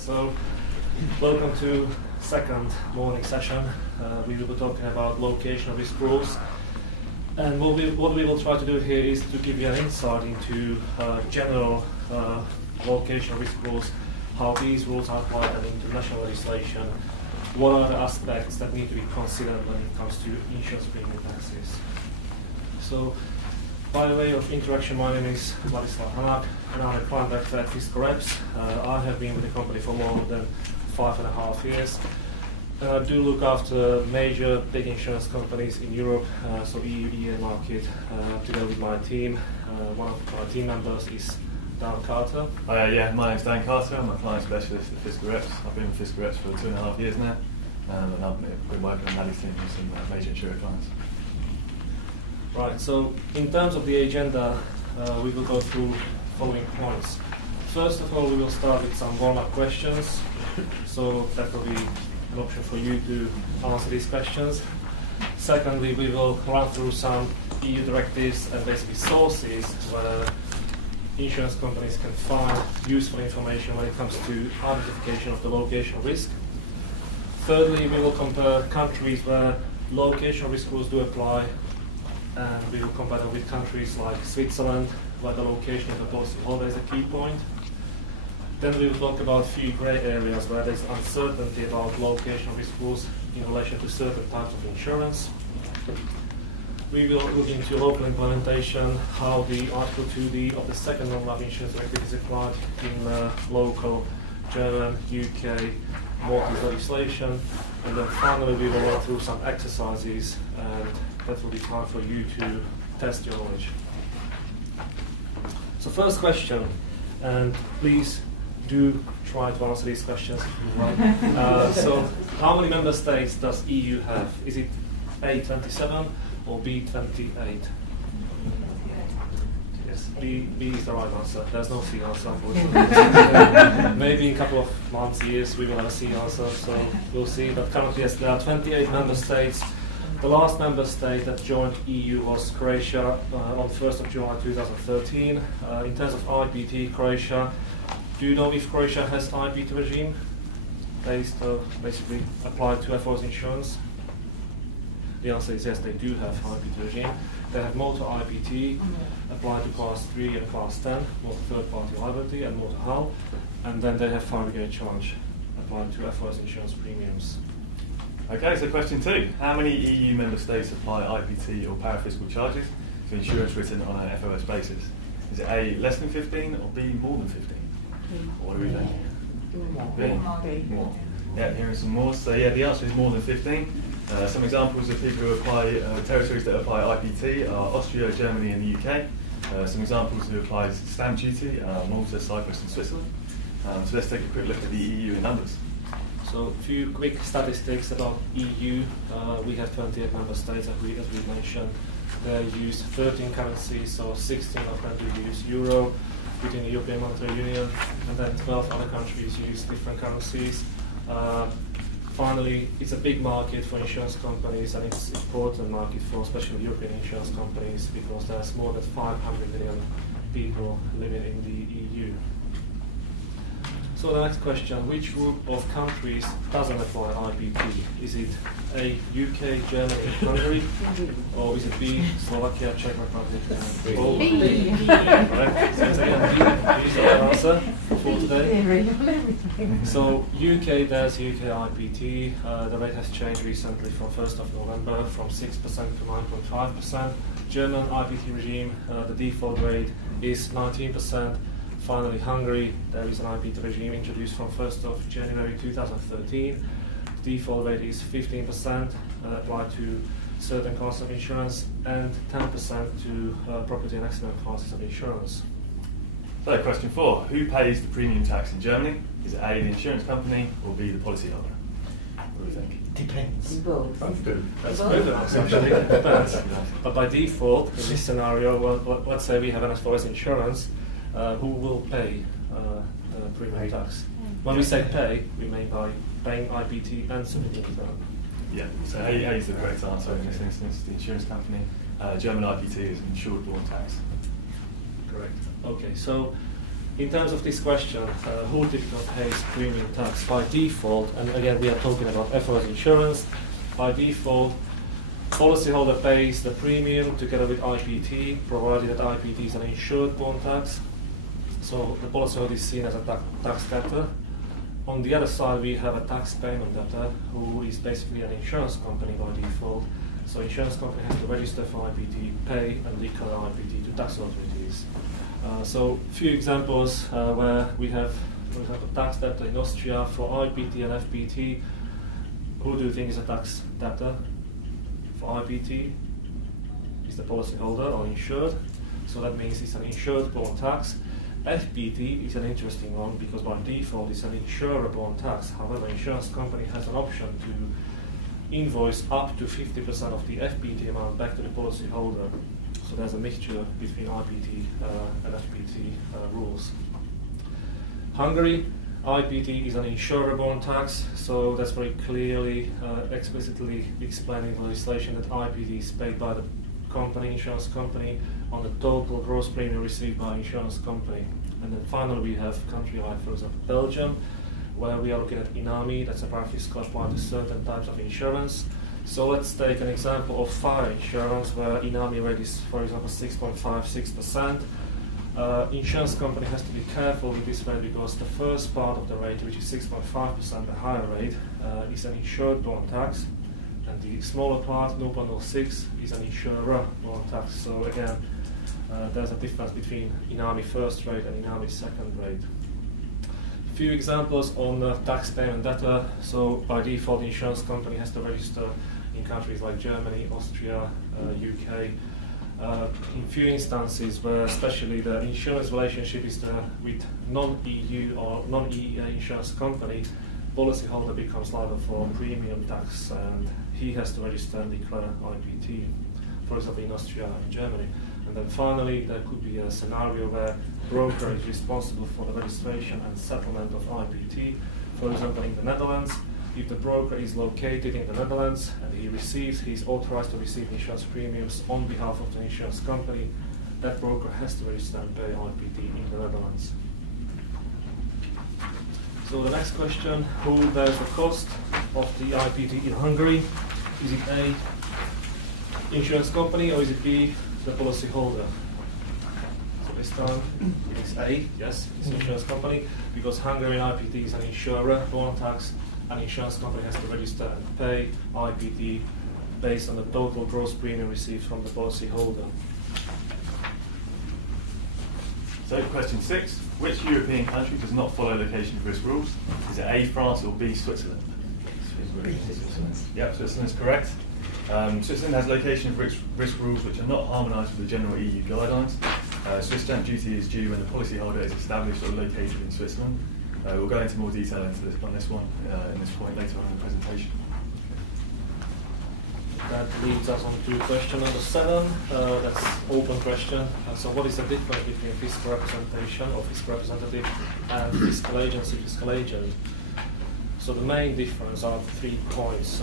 So, welcome to second morning session. We will be talking about location risk rules. And what we will try to do here is to give you an insight into general location risk rules, how these rules are applied in international legislation, what are the aspects that need to be considered when it comes to insurance premium taxes. So, by way of introduction, my name is Vladislav Hanak, and I'm a client director at FiscalReps. I have been with the company for more than 5.5 years. I do look after major big insurance companies in Europe, so EU, EA market, together with my team. One of my team members is Dan Carter. Yeah, my name's Dan Carter. I'm a client specialist at FiscalReps. I've been with FiscalReps for 2.5 years now, and I've been working on Maddie's team with some major insurer clients. Right, so in terms of the agenda, we will go through following points. First of all, we will start with some warm-up questions, so that will be an option for you to answer these questions. Secondly, we will run through some EU directives and basically sources where insurance companies can find useful information when it comes to identification of the location risk. Thirdly, we will compare countries where location risk rules do apply, and we will compare them with countries like Switzerland, where the location of the policy holder is a key point. Then we will talk about a few grey areas where there is uncertainty about location risk rules in relation to certain types of insurance. We will look into local implementation, how the Article 2D of the second non-life insurance directive is applied in local German, UK, Maltese legislation. And then finally we will run through some exercises, and that will be time for you to test your knowledge. So first question, and please do try to answer these questions if you like. So how many member states does EU have? Is it A27 or B28? Yes, B is the right answer. There's no C answer, unfortunately. Maybe in a couple of months, years, we will have a C answer, so we'll see. But currently, yes, there are 28 member states. The last member state that joined EU was Croatia on 1st of July 2013. In terms of IPT, Croatia, do you know if Croatia has IPT regime basically applied to FOS insurance? The answer is yes, they do have IPT regime. They have motor IPT applied to class 3 and class 10, motor third party liability and motor hull, and then they have fire brigade charge applied to FOS insurance premiums. Okay, so question 2. How many EU member states apply IPT or parafiscal charges to insurance written on an FOS basis? Is it A, less than 15, or B, more than 15? What do we think? B. More. Yeah, here are some more. So yeah, the answer is more than 15. Some examples of people who apply, territories that apply IPT are Austria, Germany and the UK. Some examples who apply stamp duty are Malta, Cyprus and Switzerland. So let's take a quick look at the EU in numbers. So a few quick statistics about EU. We have 28 member states, as we mentioned. They use 13 currencies, so 16 of them do use euro within the European Monetary Union, and then 12 other countries use different currencies. Finally, it's a big market for insurance companies, and it's an important market for especially European insurance companies because there's more than 500 million people living in the EU. So the next question, which group of countries doesn't apply IPT? Is it A, UK, Germany, Hungary, or is it B, Slovakia, Czech Republic, and Poland? B. Right, so B is the right answer for today. So UK, there's UK IPT. The rate has changed recently from 1st of November from 6% to 9.5%. German IPT regime, the default rate is 19%. Finally, Hungary, there is an IPT regime introduced from 1st of January 2013. The default rate is 15% applied to certain classes of insurance and 10% to property and accident classes of insurance. So question 4. Who pays the premium tax in Germany? Is it A, the insurance company, or B, the policyholder? What do you think? Depends. That's good. That's good answer, actually. It depends. But by default, in this scenario, well, let's say we have an FOS insurance, who will pay the premium tax? When we say pay, we mean by paying IPT and submitting return. Yeah, so A is the correct answer in this instance, the insurance company. German IPT is insured born tax. Correct. Okay, so In terms of this question, who typically pays premium tax by default, and again we are talking about FOS insurance, by default policyholder pays the premium together with IPT, provided that IPT is an insured borne tax. So the policyholder is seen as a tax debtor. On the other side, we have a tax payment debtor who is basically an insurance company by default. So insurance company has to register for IPT, pay and declare IPT to tax authorities. So few examples where we have, for example, tax debtor in Austria for IPT and FPT. Who do you think is a tax debtor? For IPT is the policyholder or insured, so that means it's an insured borne tax. FPT is an interesting one because by default it's an insurer borne tax. However, insurance company has an option to invoice up to 50% of the FPT amount back to the policyholder. So there's a mixture between IPT and FPT rules. Hungary, IPT is an insurer borne tax, so that's very clearly, explicitly explained in the legislation that IPT is paid by the company, insurance company, on the total gross premium received by insurance company. And then finally we have country like, for example, Belgium, where we are looking at INAMI, that's a parafiscal applied to certain types of insurance. So let's take an example of fire insurance where INAMI rate is, for example, 6.56%. Insurance company has to be careful with this rate because the first part of the rate, which is 6.5%, the higher rate, is an insured borne tax, and the smaller part, 0.06, is an insurer borne tax. So again, there's a difference between INAMI first rate and INAMI second rate. Few examples on tax payment data. So by default, the insurance company has to register in countries like Germany, Austria, UK. In few instances where especially the insurance relationship is with non-EU or non-EEA insurance company, policyholder becomes liable for premium tax and he has to register and declare IPT, for example in Austria and Germany. And then finally there could be a scenario where broker is responsible for the registration and settlement of IPT, for example in the Netherlands. If the broker is located in the Netherlands and he is authorized to receive insurance premiums on behalf of the insurance company, that broker has to register and pay IPT in the Netherlands. So the next question, who bears the cost of the IPT in Hungary? Is it A, insurance company, or is it B, the policyholder? So this time it's A, yes, it's insurance company, because Hungarian IPT is an insurer borne tax. An insurance company has to register and pay IPT based on the total gross premium received from the policyholder. So question 6, which European country does not follow location of risk rules? Is it A, France, or B, Switzerland? Yep, Switzerland is correct. Switzerland has location of risk rules which are not harmonised with the general EU guidelines. Swiss stamp duty is due when the policyholder is established or located in Switzerland. We'll go into more detail on this one in this point later on in the presentation. That leads us on to question number 7. That's open question. So what is the difference between fiscal representation or fiscal representative and fiscal agency, fiscal agent? So the main difference are 3 points.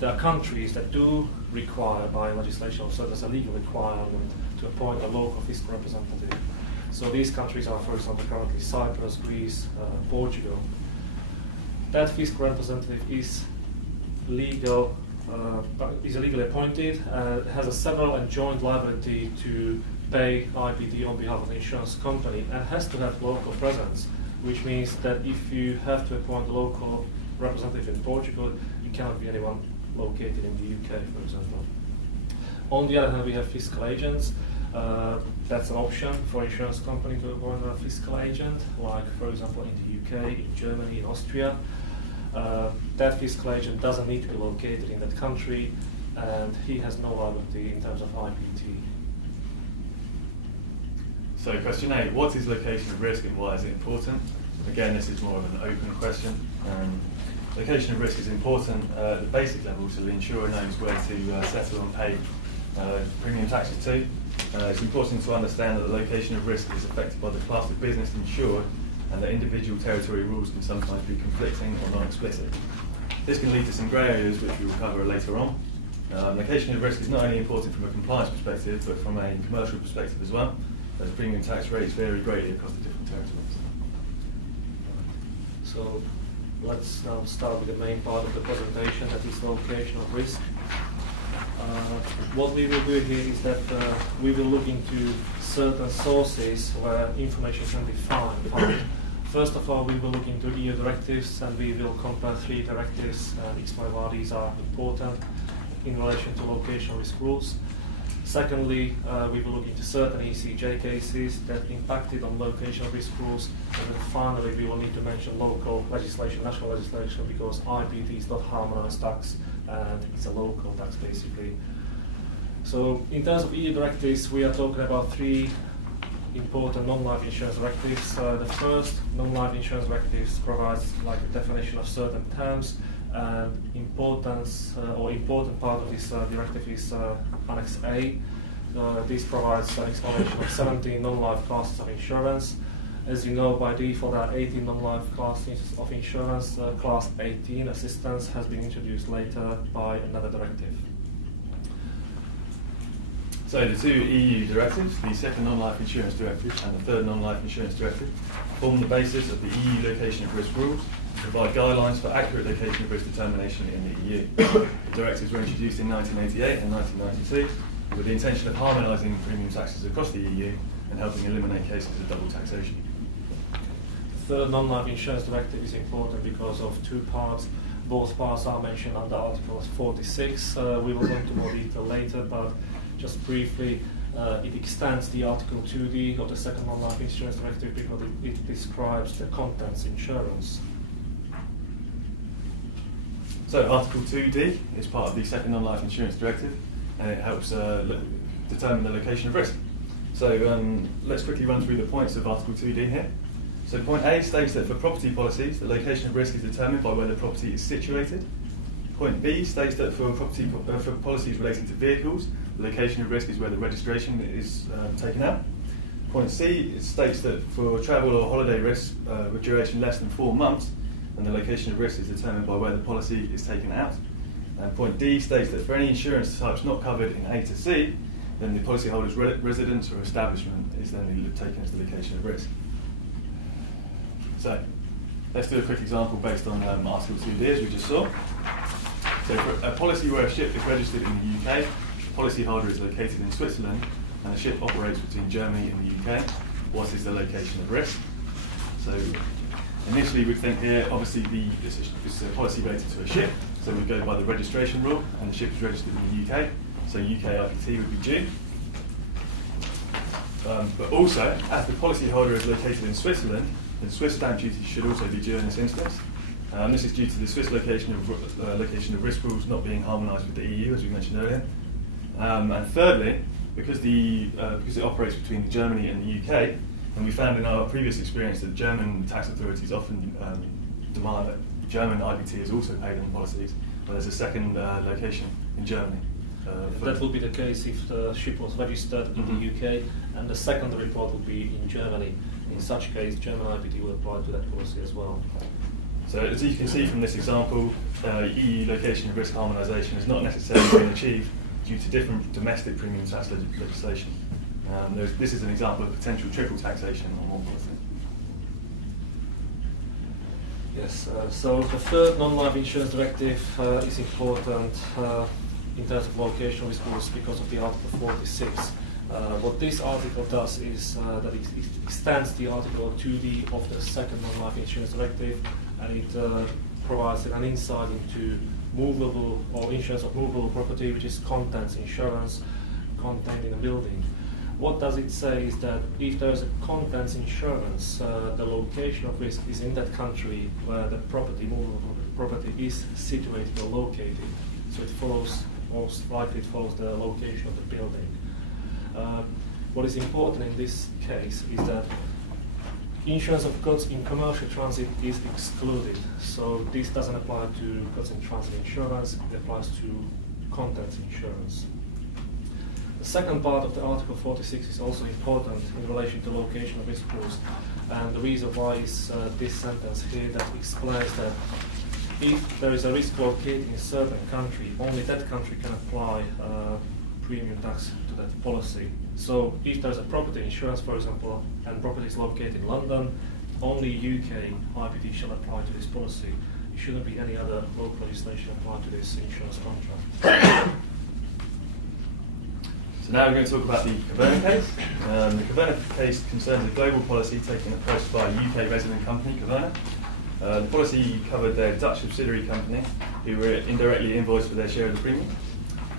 There are countries that do require by legislation, so there's a legal requirement to appoint a local fiscal representative. So these countries are, for example, currently Cyprus, Greece, Portugal. That fiscal representative is legally appointed, has a several and joint liability to pay IPT on behalf of the insurance company, and has to have local presence, which means that if you have to appoint a local representative in Portugal, it cannot be anyone located in the UK, for example. On the other hand, we have fiscal agents. That's an option for insurance company to appoint a fiscal agent, like for example in the UK, in Germany, in Austria. That fiscal agent doesn't need to be located in that country, and he has no liability in terms of IPT. So question 8, what is location of risk and why is it important? Again, this is more of an open question. Location of risk is important at the basic level, so the insurer knows where to settle and pay premium taxes to. It's important to understand that the location of risk is affected by the class of business insured, and that individual territory rules can sometimes be conflicting or non-explicit. This can lead to some grey areas which we will cover later on. Location of risk is not only important from a compliance perspective, but from a commercial perspective as well. Those premium tax rates vary greatly across the different territories. So let's now start with the main part of the presentation, that is location of risk. What we will do here is that we will look into certain sources where information can be found. First of all, we will look into EU directives, and we will compare 3 directives and explain why these are important in relation to location risk rules. Secondly, we will look into certain ECJ cases that impacted on location risk rules. And then finally, we will need to mention local legislation, national legislation, because IPT is not harmonized tax, and it's a local tax basically. So in terms of EU directives, we are talking about 3 important non-life insurance directives. The first non-life insurance directives provides like a definition of certain terms, and important part of this directive is Annex A. This provides an explanation of 17 non-life classes of insurance. As you know, by default there are 18 non-life classes of insurance. Class 18, assistance, has been introduced later by another directive. So the 2 EU directives, the second non-life insurance directive and the third non-life insurance directive, form the basis of the EU location of risk rules and provide guidelines for accurate location of risk determination in the EU. The directives were introduced in 1988 and 1992 with the intention of harmonising premium taxes across the EU and helping eliminate cases of double taxation. The third non-life insurance directive is important because of 2 parts. Both parts are mentioned under Article 46. We will go into more detail later, but just briefly, it extends the Article 2D of the second non-life insurance directive because it describes the contents insurance. So Article 2D is part of the second non-life insurance directive, and it helps determine the location of risk. So let's quickly run through the points of Article 2D here. So point A states that for property policies, the location of risk is determined by where the property is situated. Point B states that for policies relating to vehicles, the location of risk is where the registration is taken out. Point C states that for travel or holiday risk with duration less than 4 months, and the location of risk is determined by where the policy is taken out. And point D states that for any insurance types not covered in A to C, then the policyholder's residence or establishment is then taken as the location of risk. So let's do a quick example based on Article 2D as we just saw. So for a policy where a ship is registered in the UK, the policyholder is located in Switzerland, and the ship operates between Germany and the UK, what is the location of risk? So initially we'd think here, obviously this is a policy related to a ship, so we go by the registration rule, and the ship is registered in the UK, so UK IPT would be due. But also, as the policyholder is located in Switzerland, then Swiss stamp duty should also be due in this instance. This is due to the Swiss location of risk rules not being harmonised with the EU, as we mentioned earlier. And thirdly, because it operates between Germany and the UK, and we found in our previous experience that German tax authorities often demand that German IPT is also paid on policies, but there's a second location in Germany. That would be the case if the ship was registered in the UK and the secondary report would be in Germany. In such case, German IPT will apply to that policy as well. So as you can see from this example, EU location of risk harmonisation has not necessarily been achieved due to different domestic premium tax legislation. This is an example of potential triple taxation on one policy. Yes, so the third non-life insurance directive is important in terms of location risk rules because of the Article 46. What this article does is that it extends the Article 2D of the second non-life insurance directive, and it provides an insight into movable or insurance of movable property, which is contents insurance contained in a building. What does it say is that if there is a contents insurance, the location of risk is in that country where the movable property is situated or located. So it follows, most likely it follows the location of the building. What is important in this case is that insurance of goods in commercial transit is excluded. So this doesn't apply to goods in transit insurance, it applies to contents insurance. The second part of the Article 46 is also important in relation to location of risk rules, and the reason why is this sentence here that explains that if there is a risk located in a certain country, only that country can apply premium tax to that policy. So if there's a property insurance, for example, and property is located in London, only UK IPT shall apply to this policy. There shouldn't be any other local legislation apply to this insurance contract. So now we're going to talk about the Caverna case. The Caverna case concerns a global policy taking a post by a UK resident company, Caverna. The policy covered their Dutch subsidiary company, who were indirectly invoiced for their share of the premium.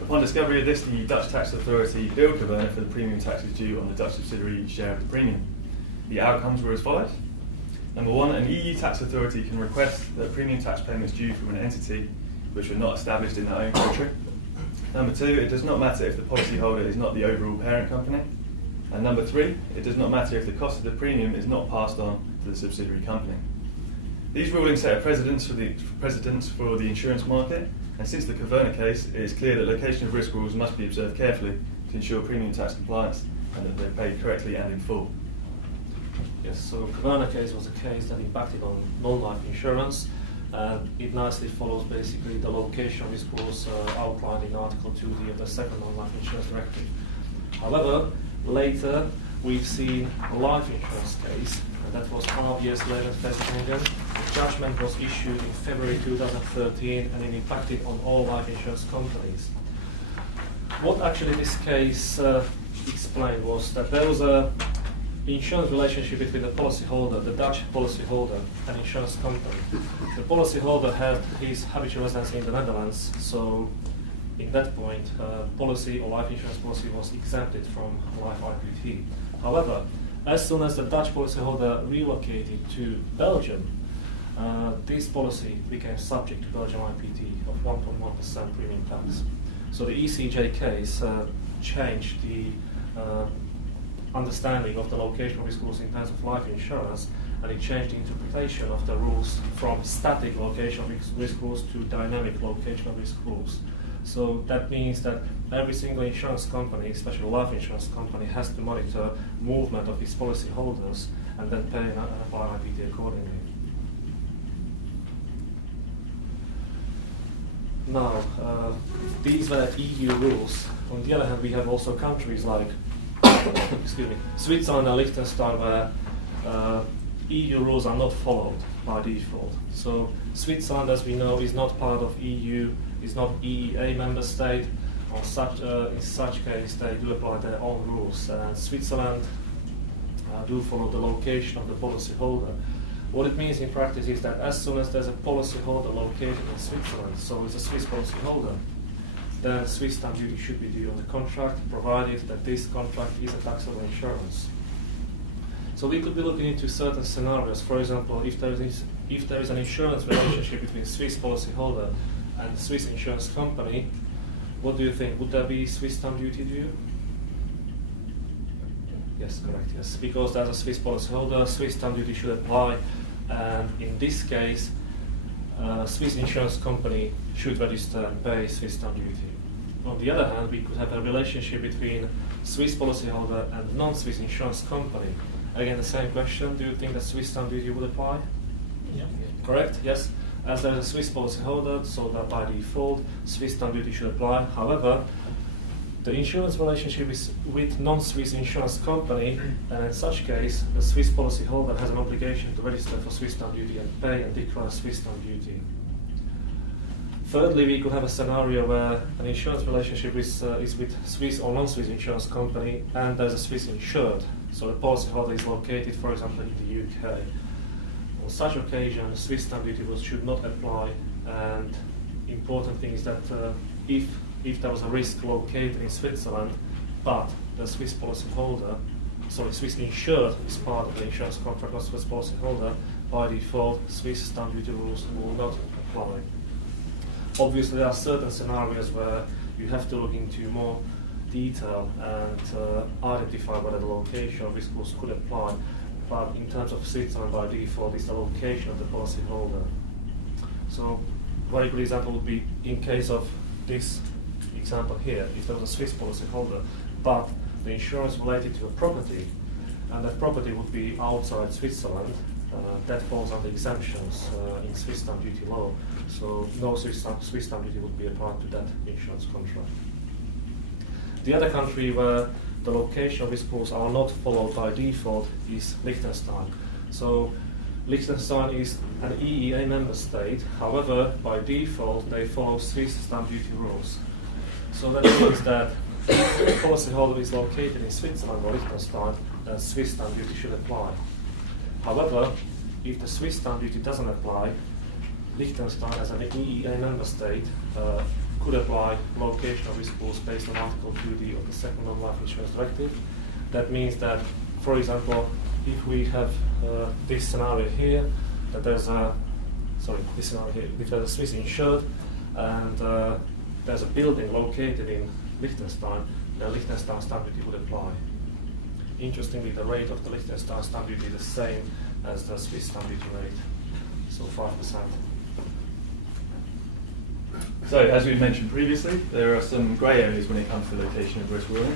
Upon discovery of this, the Dutch tax authority billed Caverna for the premium taxes due on the Dutch subsidiary share of the premium. The outcomes were as follows. Number one, an EU tax authority can request that premium tax payments due from an entity which were not established in their own country. Number two, it does not matter if the policyholder is not the overall parent company. And number three, it does not matter if the cost of the premium is not passed on to the subsidiary company. These rulings set a precedence for the insurance market, and since the Caverna case, it is clear that location of risk rules must be observed carefully to ensure premium tax compliance and that they're paid correctly and in full. Yes, so Caverna case was a case that impacted on non-life insurance, and it nicely follows basically the location risk rules outlined in Article 2D of the second non-life insurance directive. However, later we've seen a life insurance case, and that was RBS Levensverzekeringen. The judgment was issued in February 2013, and it impacted on all life insurance companies. What actually this case explained was that there was a insurance relationship between the policyholder, the Dutch policyholder, and insurance company. The policyholder had his habitual residence in the Netherlands, so in that point, policy or life insurance policy was exempted from life IPT. However, as soon as the Dutch policyholder relocated to Belgium, this policy became subject to Belgian IPT of 1.1% premium tax. So the ECJ case changed the understanding of the location risk rules in terms of life insurance, and it changed the interpretation of the rules from static location risk rules to dynamic location risk rules. So that means that every single insurance company, especially life insurance company, has to monitor movement of its policy holders and then pay and apply IPT accordingly. Now, these were EU rules. On the other hand, we have also countries like excuse me, Switzerland and Liechtenstein where EU rules are not followed by default. So Switzerland, as we know, is not part of EU, is not EEA member state. In such case, they do apply their own rules. And Switzerland do follow the location of the policyholder. What it means in practice is that as soon as there's a policyholder located in Switzerland, so it's a Swiss policyholder, then Swiss stamp duty should be due on the contract, provided that this contract is a taxable insurance. So we could be looking into certain scenarios. For example, if there is an insurance relationship between Swiss policyholder and Swiss insurance company, what do you think? Would there be Swiss stamp duty due? Yes, correct. Yes, because there's a Swiss policyholder, Swiss stamp duty should apply, and in this case, Swiss insurance company should register and pay Swiss stamp duty. On the other hand, we could have a relationship between Swiss policyholder and non-Swiss insurance company. Again, the same question, do you think that Swiss stamp duty would apply? Yeah. Correct, yes. As there is a Swiss policyholder, so that by default, Swiss stamp duty should apply. However, the insurance relationship is with non-Swiss insurance company, and in such case, the Swiss policyholder has an obligation to register for Swiss stamp duty and pay and declare Swiss stamp duty. Thirdly, we could have a scenario where an insurance relationship is with Swiss or non-Swiss insurance company, and there's a Swiss insured, so the policyholder is located, for example, in the UK. On such occasion, Swiss stamp duty should not apply, and important thing is that if there was a risk located in Switzerland, but the Swiss policyholder, Swiss insured is part of the insurance contract of Swiss policyholder, by default, Swiss stamp duty rules will not apply. Obviously, there are certain scenarios where you have to look into more detail and identify whether the location of risk rules could apply. But in terms of Switzerland, by default, it's the location of the policyholder. So, a very good example would be in case of this example here, if there was a Swiss policyholder, but the insurance related to a property, and that property would be outside Switzerland, that falls under exemptions in Swiss stamp duty law. So no Swiss stamp duty would be applied to that insurance contract. The other country where the location of risk pools are not followed by default is Liechtenstein. So Liechtenstein is an EEA member state, however, by default they follow Swiss stamp duty rules. So that means that if the policyholder is located in Switzerland or Liechtenstein, then Swiss stamp duty should apply. However, if the Swiss stamp duty doesn't apply, Liechtenstein as an EEA member state could apply location of risk pools based on Article 2D of the Second Non-Life Insurance Directive. That means that, for example, if we have this scenario here, that there's a this scenario here, if there's a Swiss insured and there's a building located in Liechtenstein, then Liechtenstein stamp duty would apply. Interestingly, the rate of the Liechtenstein stamp duty is the same as the Swiss stamp duty rate, so 5%. So, as we mentioned previously, there are some grey areas when it comes to location of risk ruling.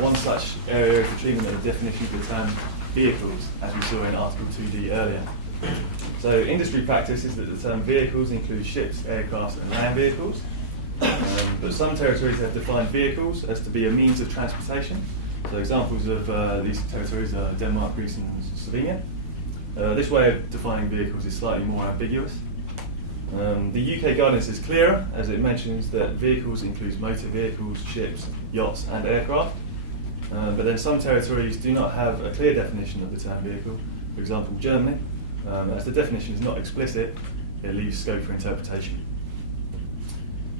One such area is the treatment of the definition of the term vehicles, as we saw in Article 2D earlier. So, industry practice is that the term vehicles includes ships, aircraft and land vehicles. But some territories have defined vehicles as to be a means of transportation. So examples of these territories are Denmark, Greece and Slovenia. This way of defining vehicles is slightly more ambiguous. The UK guidance is clearer, as it mentions that vehicles includes motor vehicles, ships, yachts and aircraft. But then some territories do not have a clear definition of the term vehicle. For example, Germany, as the definition is not explicit, it leaves scope for interpretation.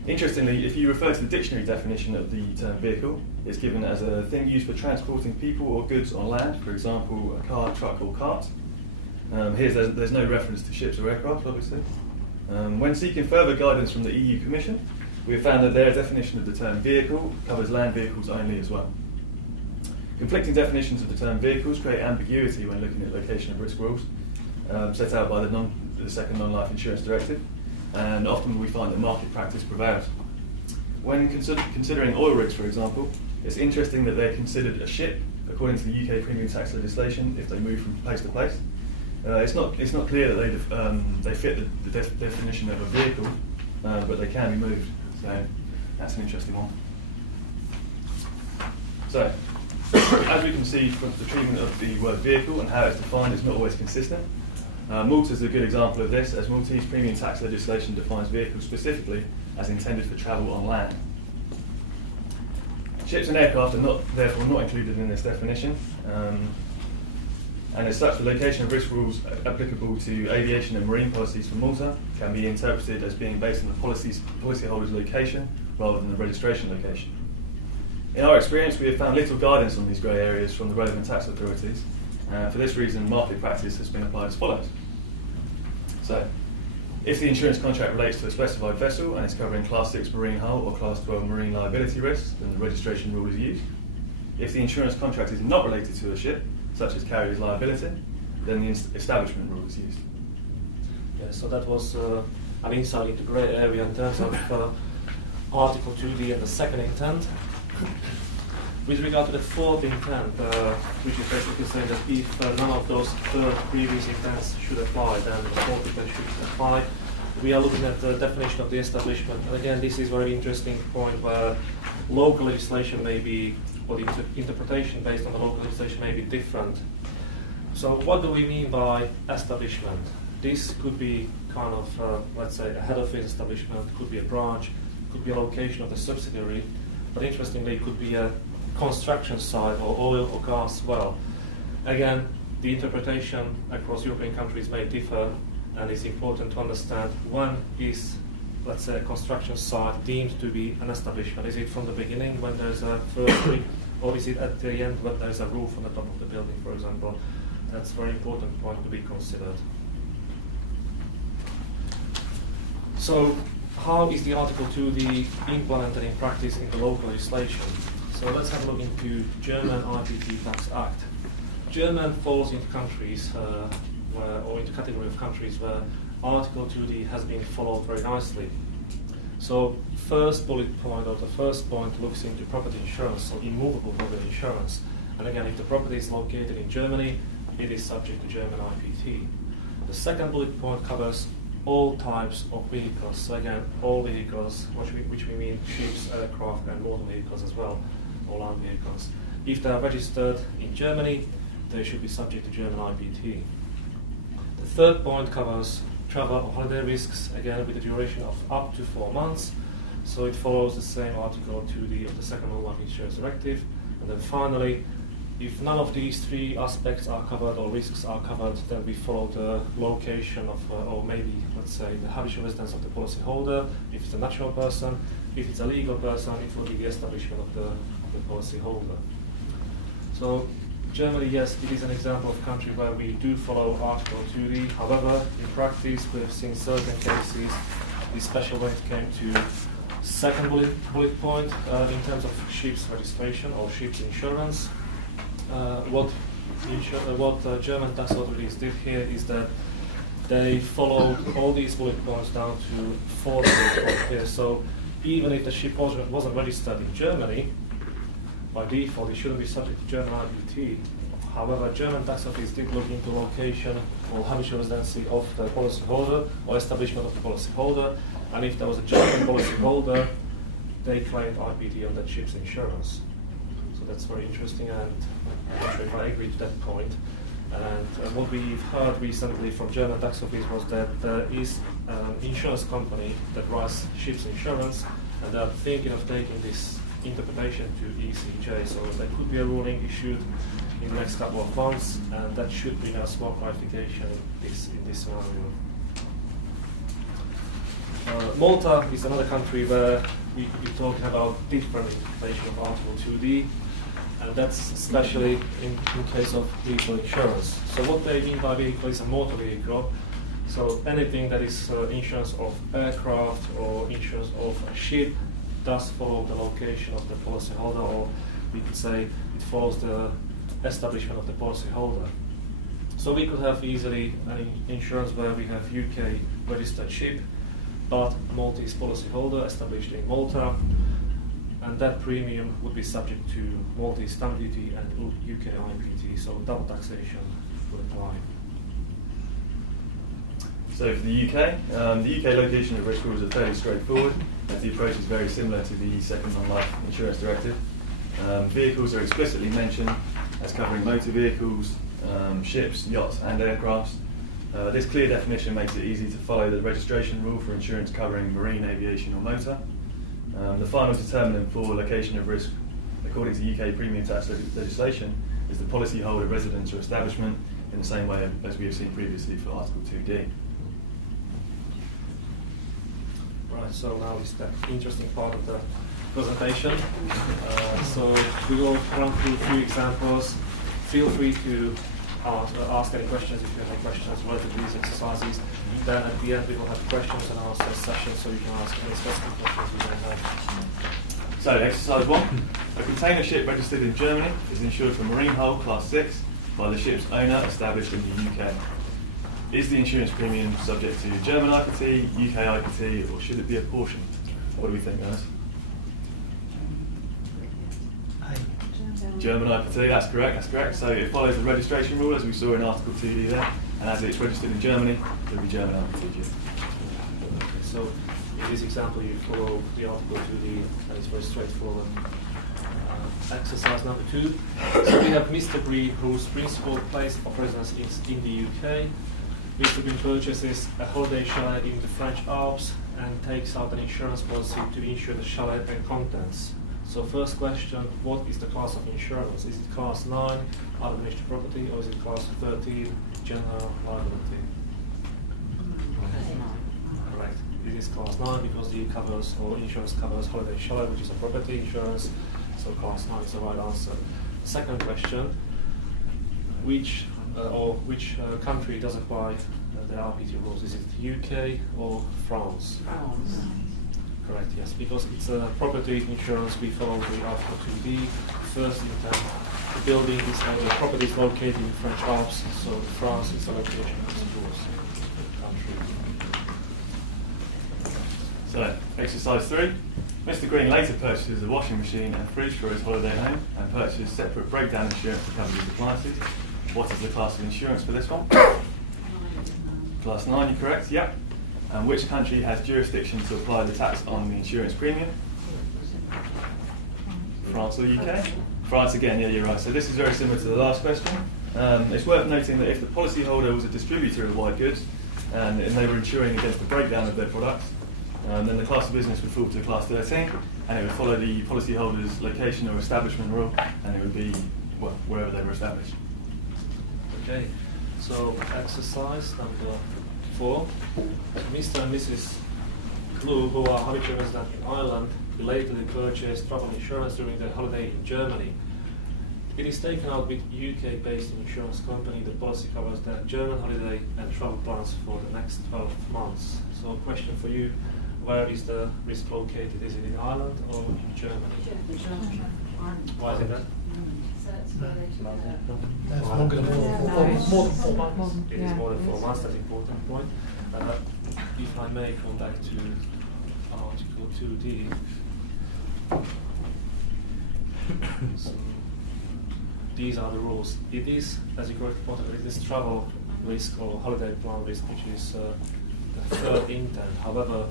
Interestingly, if you refer to the dictionary definition of the term vehicle, it's given as a thing used for transporting people or goods on land, for example, a car, truck or cart. Here there's no reference to ships or aircraft, obviously. When seeking further guidance from the EU Commission, we have found that their definition of the term vehicle covers land vehicles only as well. Conflicting definitions of the term vehicles create ambiguity when looking at location of risk rules set out by the Second Non-Life Insurance Directive, and often we find that market practice prevails. When considering oil rigs, for example, it's interesting that they're considered a ship according to the UK premium tax legislation if they move from place to place. It's not clear that they fit the definition of a vehicle, but they can be moved. So that's an interesting one. So, as we can see from the treatment of the word vehicle and how it's defined is not always consistent. Malta is a good example of this, as Maltese premium tax legislation defines vehicles specifically as intended for travel on land. Ships and aircraft are therefore not included in this definition, and as such the location of risk rules applicable to aviation and marine policies for Malta can be interpreted as being based on the policyholder's location rather than the registration location. In our experience, we have found little guidance on these grey areas from the relevant tax authorities. For this reason, market practice has been applied as follows. So, if the insurance contract relates to a specified vessel and is covering Class 6 marine hull or Class 12 marine liability risks, then the registration rule is used. If the insurance contract is not related to a ship, such as carrier's liability, then the establishment rule is used. Yeah, so that was an insight into grey area in terms of Article 2D and the second intent. With regard to the fourth intent, which is basically saying that if none of those third previous intents should apply, then the fourth intent should apply. We are looking at the definition of the establishment. And again, this is a very interesting point where local legislation may be, or the interpretation based on the local legislation may be different. So what do we mean by establishment? This could be kind of, let's say, a head office establishment, could be a branch, could be a location of the subsidiary, but interestingly, it could be a construction site or oil or gas well. Again, the interpretation across European countries may differ, and it's important to understand when is, let's say, a construction site deemed to be an establishment. Is it from the beginning when there's a first brick, or is it at the end when there's a roof on the top of the building, for example? That's a very important point to be considered. So, how is the Article 2D implemented in practice in the local legislation? So let's have a look into German IPT Tax Act. German falls into countries or into category of countries where Article 2D has been followed very nicely. So first bullet point, or the first point, looks into property insurance, so immovable property insurance. And again, if the property is located in Germany, it is subject to German IPT. The second bullet point covers all types of vehicles. So again, all vehicles, which we mean ships, aircraft, and motor vehicles as well, all land vehicles. If they are registered in Germany, they should be subject to German IPT. The third point covers travel or holiday risks, again with a duration of up to 4 months. So it follows the same Article 2D of the Second Non-Life Insurance Directive. And then finally, if none of these three aspects are covered or risks are covered, then we follow the location of, or maybe, let's say, the habitual residence of the policyholder. If it's a natural person, if it's a legal person, it will be the establishment of the policyholder. So Germany, yes, it is an example of a country where we do follow Article 2D. However, in practice, we have seen certain cases, especially when it came to second bullet point in terms of ships registration or ships insurance. What German tax authorities did here is that they followed all these bullet points down to 4 bullet points here. So even if the ship wasn't registered in Germany, by default it shouldn't be subject to German IPT. However, German tax authorities did look into location or habitual residency of the policyholder or establishment of the policyholder, and if there was a German policyholder, they claimed IPT on that ship's insurance. So that's very interesting, and I'm not sure if I agree to that point. And what we've heard recently from German tax office was that there is an insurance company that runs ships insurance, and they are thinking of taking this interpretation to ECJ. So there could be a ruling issued in the next couple of months, and that should bring us more clarification in this scenario. Malta is another country where we could be talking about different interpretation of Article 2D, and that's especially in case of vehicle insurance. So what they mean by vehicle is a motor vehicle. So anything that is insurance of aircraft or insurance of a ship does follow the location of the policyholder, or we could say it follows the establishment of the policyholder. So we could have easily an insurance where we have UK registered ship, but Maltese policyholder established in Malta, and that premium would be subject to Maltese stamp duty and UK IPT, so double taxation would apply. So for the UK location of risk rules are fairly straightforward, as the approach is very similar to the Second Non-Life Insurance Directive. Vehicles are explicitly mentioned as covering motor vehicles, ships, yachts and aircrafts. This clear definition makes it easy to follow the registration rule for insurance covering marine, aviation or motor. The final determinant for location of risk, according to UK premium tax legislation, is the policyholder residence or establishment, in the same way as we have seen previously for Article 2D. Right, so now is the interesting part of the presentation. So we will run through a few examples. Feel free to ask any questions if you have any questions related to these exercises. Then at the end we will have questions and answer session, so you can ask any specific questions you may have. So exercise 1. A container ship registered in Germany is insured for marine hull class 6 by the ship's owner established in the UK. Is the insurance premium subject to German IPT, UK IPT, or should it be apportioned? What do we think, guys? German IPT, that's correct. So it follows the registration rule as we saw in Article 2D there, and as it's registered in Germany, it will be German IPT due. Okay, so in this example you follow the Article 2D, and it's very straightforward. Exercise number 2. So we have Mr. Green, whose principal place of residence is in the UK. Mr. Green purchases a holiday chalet in the French Alps and takes out an insurance policy to insure the chalet and contents. So first question, what is the class of insurance? Is it class 9, administered property, or is it class 13, general liability? Correct. It is class 9 because the covers, or insurance covers holiday chalet, which is a property insurance. So class 9 is the right answer. Second question, which country does apply the RPT rules? Is it UK or France? France. Correct, yes, because it's a property insurance, we follow the Article 2D. First intent, the building is, the property is located in the French Alps, so France is the location of the rules country. So, exercise 3. Mr. Green later purchases a washing machine and fridge for his holiday home and purchases separate breakdown insurance to cover his appliances. What is the class of insurance for this one? Class 9, you correct? Yep. And which country has jurisdiction to apply the tax on the insurance premium? France or UK? France again, yeah, you're right. So this is very similar to the last question. It's worth noting that if the policyholder was a distributor of white goods and they were insuring against the breakdown of their products, then the class of business would fall to class 13, and it would follow the policyholder's location or establishment rule, and it would be, well, wherever they were established. Okay, so exercise number 4. Mr. and Mrs. Clue, who are habitual residents in Ireland, belatedly purchased travel insurance during their holiday in Germany. It is taken out with UK-based insurance company. The policy covers their German holiday and travel plans for the next 12 months. So, question for you: where is the risk located? Is it in Ireland or in Germany? Why is it that? That's longer than more than 4 months. It is more than 4 months. That's an important point. If I may come back to Article 2D. So, these are the rules. It is, as you correctly pointed out, it is travel risk or holiday plan risk, which is the third intent. However,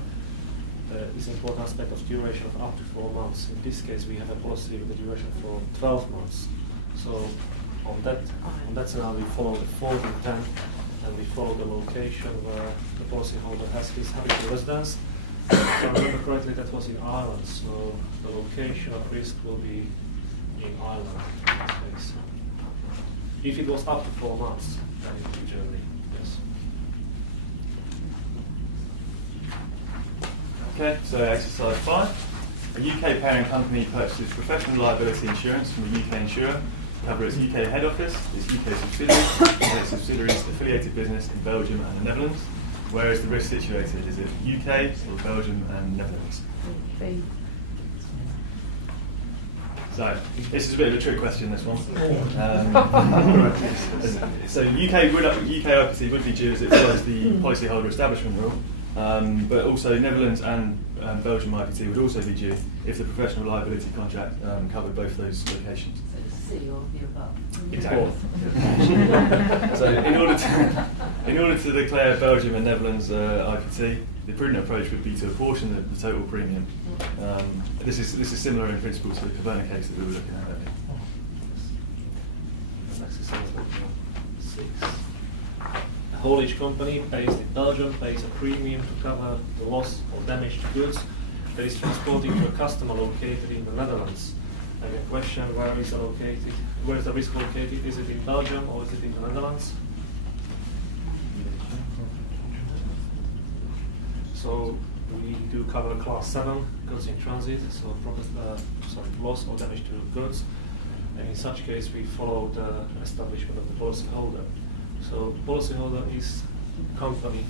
there is an important aspect of duration of up to 4 months. In this case, we have a policy with a duration for 12 months. So, on that scenario, we follow the fourth intent, and we follow the location where the policyholder has his habitual residence. If I remember correctly, that was in Ireland. So, the location of risk will be in Ireland in this case. If it was up to 4 months, then it would be Germany, yes. Okay, so exercise 5. A UK parent company purchases professional liability insurance from a UK insurer to cover its UK head office, its UK subsidiary, and its subsidiaries' affiliated business in Belgium and the Netherlands. Where is the risk situated? Is it UK or Belgium and Netherlands? So this is a bit of a trick question, this one. So UK IPT would be due as it follows the policyholder establishment rule, but also Netherlands and Belgium IPT would also be due if the professional liability contract covered both those locations. So the C or the above. Exactly. So in order to declare Belgium and Netherlands IPT, the prudent approach would be to apportion the total premium. This is similar in principle to the Caverna case that we were looking at earlier. Exercise number 6. A haulage company based in Belgium pays a premium to cover the loss or damage to goods that is transported to a customer located in the Netherlands. Again, question: where is the risk located? Is it in Belgium or is it in the Netherlands? So we do cover class 7 goods in transit, so loss or damage to goods. And in such case, we follow the establishment of the policyholder. So the policyholder is a company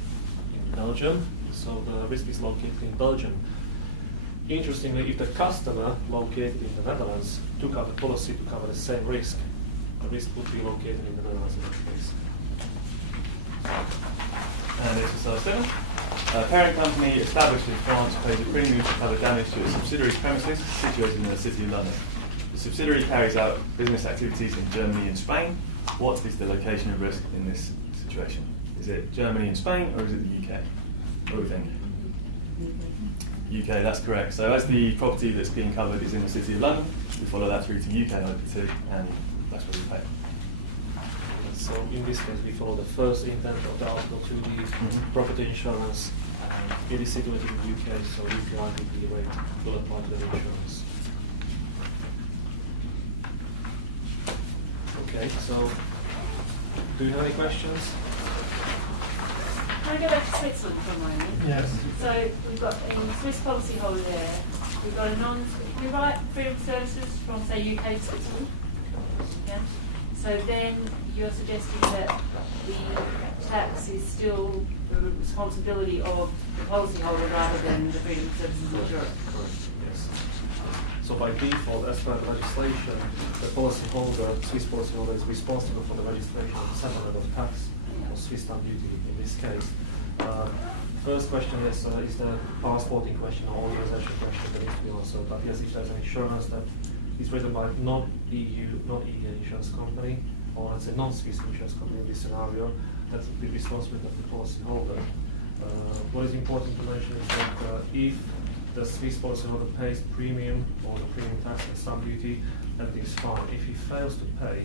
in Belgium, so the risk is located in Belgium. Interestingly, if the customer located in the Netherlands took out the policy to cover the same risk, the risk would be located in the Netherlands in that case. And exercise 7. A parent company established in France pays a premium to cover damage to its subsidiary's premises situated in the City of London. The subsidiary carries out business activities in Germany and Spain. What is the location of risk in this situation? Is it Germany and Spain, or is it the UK? What do we think? UK, that's correct. So as the property that's being covered is in the City of London, we follow that through to UK IPT, and that's what we pay. So in this case, we follow the first intent of the Article 2D property insurance. It is situated in the UK, so UK IPT rate will apply to the insurance. Okay, so do you have any questions? Can I go back to Switzerland for a moment? Yes. So we've got a Swiss policyholder there. We've got we write freedom services from, say, UK to Switzerland. Yeah. So then you're suggesting that the tax is still the responsibility of the policyholder rather than the freedom services insurer. Correct, yes. So by default, as per the legislation, the policyholder, Swiss policyholder, is responsible for the registration and settlement of tax or Swiss stamp duty in this case. First question is the passporting question or authorization question that needs to be answered. But yes, if there's an insurance that is written by non-EU, non-EU insurance company, or let's say non-Swiss insurance company in this scenario, that would be responsibility of the policyholder. What is important to mention is that if the Swiss policyholder pays premium or the premium tax and stamp duty, everything is fine. If he fails to pay,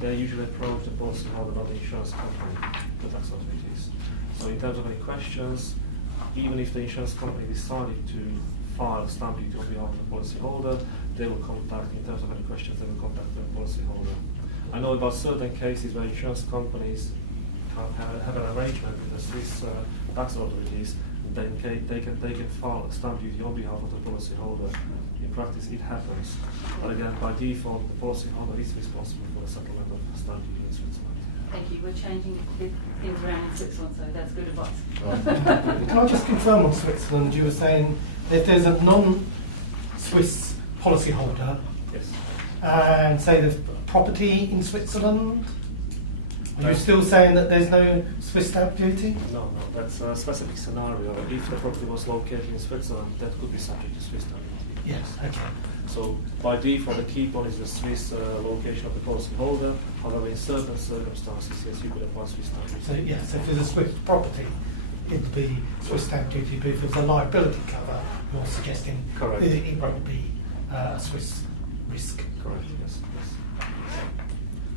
they usually approach the policyholder, not the insurance company, the tax authorities. So in terms of any questions, even if the insurance company decided to file stamp duty on behalf of the policyholder, they will contact, in terms of any questions, they will contact the policyholder. I know about certain cases where insurance companies have an arrangement with the Swiss tax authorities, then they can file a stamp duty on behalf of the policyholder. In practice, it happens. But again, by default, the policyholder is responsible for the settlement of stamp duty in Switzerland. Thank you. We're changing things around in Switzerland, so that's good advice. Can I just confirm on Switzerland, you were saying if there's a non-Swiss policyholder Yes. and say there's property in Switzerland, are you No. still saying that there's no Swiss stamp duty? No, that's a specific scenario. If the property was located in Switzerland, that could be subject to Swiss stamp duty. Yes, okay. So by default, the key point is the Swiss location of the policyholder. However, in certain circumstances, yes, you could apply Swiss stamp duty. So yes, if there's a Swiss property, it'd be Swiss stamp duty, but if it's a liability cover, you're suggesting Correct. it won't be a Swiss risk. Correct, yes.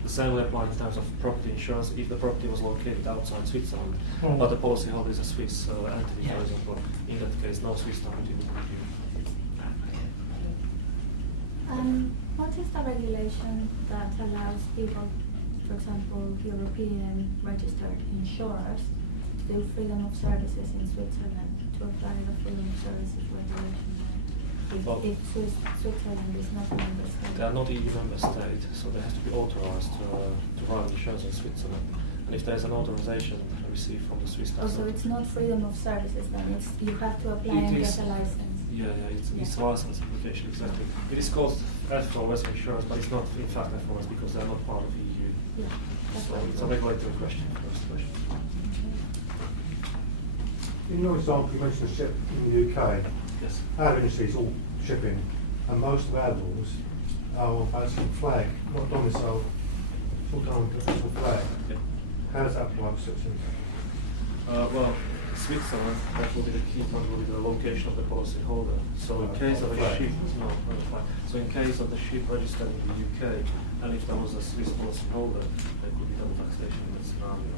The same will apply in terms of property insurance if the property was located outside Switzerland, Mm. but the policyholder is a Swiss entity, Yeah. for example. In that case, no Swiss stamp duty would be due. What is the regulation that allows people, for example, European registered insurers, to do freedom of services in Switzerland, to apply the freedom of services regulation there? Well- If Switzerland is not a member state? They are not EU member state, so they have to be authorized to run insurance in Switzerland. And if there is an authorization received from the Swiss tax Oh, so it's not freedom of services then, it's, you have to apply It and is- get a license? it's license application, exactly. It is called FOS insurance, but it's not in fact FOS because they are not part of EU. Yeah, that's So what I it's a thought. regulatory question, first question. In your example, you mentioned a ship in the UK. Yes. Our industry is all shipping, and most of our laws are basically flag, not domicile. It's all done on domicile flag. Yeah. How does that apply to Switzerland? Well, Switzerland, that will be the key point, will be the location of the policyholder. So in case of a Flag. ship, no, not a flag. So in case of the ship registered in the UK, and if there was a Swiss policyholder, there could be double taxation in that scenario.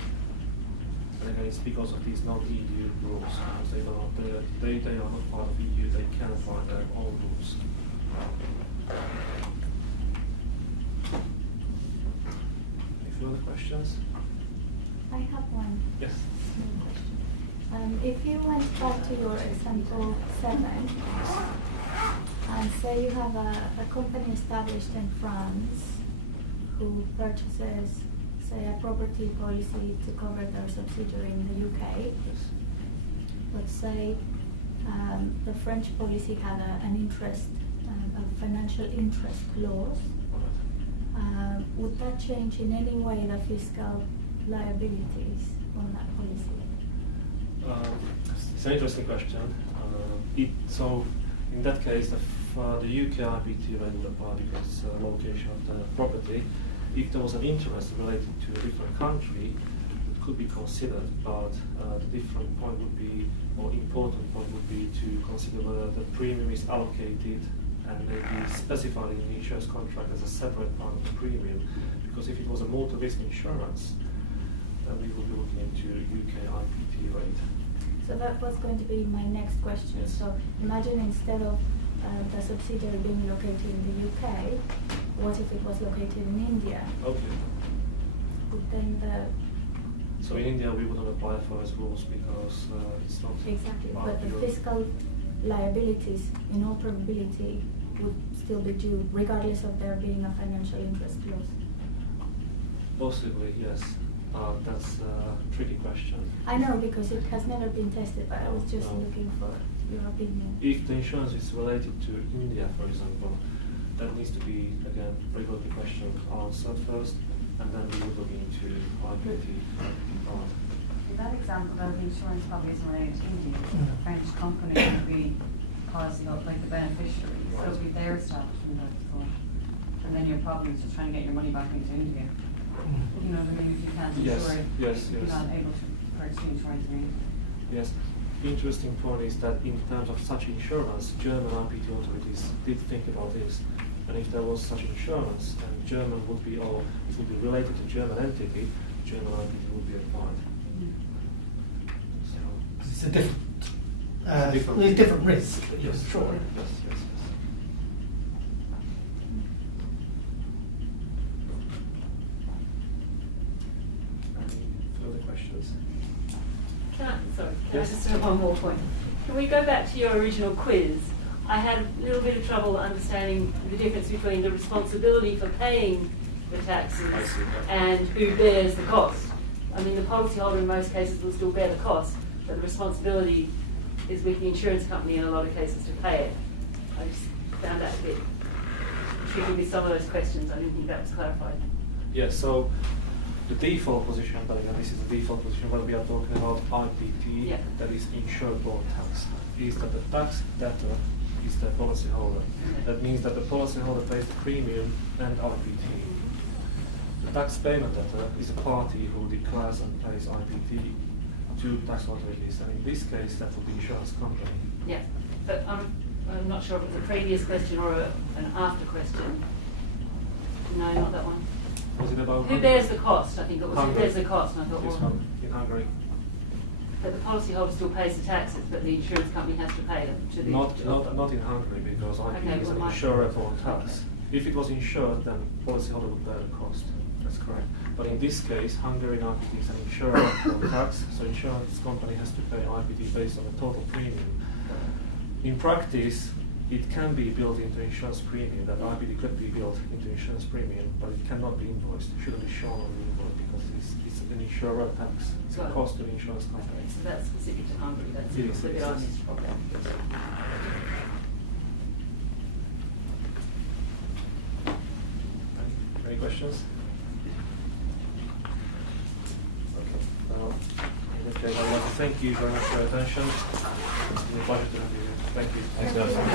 And again, it's because of these non-EU rules, because they are not part of EU, they can find their own rules. Any further questions? I have one. Yes. If you went back to your example 7, and say you have a company established in France who purchases, say, a property policy to cover their subsidiary in the UK, Yes. but say the French policy had an interest, a financial interest clause, would that change in any way the fiscal liabilities on that policy? It's an interesting question. So, in that case, the UK IPT rate would apply because it's the location of the property. If there was an interest related to a different country, it could be considered, but the different point would be, or important point would be to consider whether the premium is allocated and maybe specified in the insurance contract as a separate part of the premium. Because if it was a multi-risk insurance, then we would be looking into UK IPT rate. So that was going to be my next question. Yes. So imagine instead of the subsidiary being located in the UK, what if it was located in India? Okay. Would then So in India, we wouldn't apply FOS rules because it's not exactly, part but of the Europe. fiscal liabilities in all probability would still be due regardless of there being a financial interest clause. Possibly, yes. That's a tricky question. I know because it has never been tested, but I was just No. looking for your opinion. If the insurance is related to India, for example, that needs to be, again, regulatory question answered first, and then we would look into IPT part. In that example, though, the insurance probably isn't related to India. The French company would be policy of like the beneficiary, so it would be their establishment of the fund. And then you're probably just trying to get your money back into India. You know what I mean? If you can't Yes, insure it, yes, you're yes. not able to purchase insurance in India. Yes. Interesting point is that in terms of such insurance, German IPT authorities did think about this. And if there was such insurance, then German would be, or it would be related to German entity, German IPT would be applied. So, 'Cause it's a different, Different- there's different risk. yes, Sure. yes, yes, yes. Any further questions? Can I Yes. just have one more point? Can we go back to your original quiz? I had a little bit of trouble understanding the difference between the responsibility for paying the taxes I see. and who bears the cost. I mean, the policyholder in most cases will still bear the cost, but the responsibility is with the insurance company in a lot of cases to pay it. I just found that a bit tricky with some of those questions. I didn't think that was clarified. Yes, so the default position, but again, this is the default position when we are talking about IPT, Yeah. that is insured borne tax, is that the tax debtor is the policyholder. That means that the policyholder pays the premium and IPT. The tax payment debtor is a party who declares and pays IPT to tax authorities, and in this case, that would be insurance company. Yeah, but I'm not sure if it was a previous question or an after question. No, not that one. Was it about Who bears the cost? I think it was who Hungary. bears the cost, and I thought, This well, one, in Hungary? that the policyholder still pays the taxes, but the insurance company has to pay them to the. Not in Hungary, because IPT Okay, is well, an my- insurer for tax. If it was insured, then policyholder would bear the cost. That's correct. But in this case, Hungarian IPT is an insurer for tax, so insurance company has to pay IPT based on the total premium. In practice, it can be built into insurance premium, that IPT could be built into insurance premium, but it cannot be invoiced. It shouldn't be shown on the invoice because it's an insurer tax. It's a Got it. cost to the insurance Okay, company. so that's specific to Hungary, that's It is, the bit it I is. missed probably. Any questions? Okay. In that case, I would like to thank you very much for your attention. It's been a pleasure to have you here. Thank you. Thanks, guys.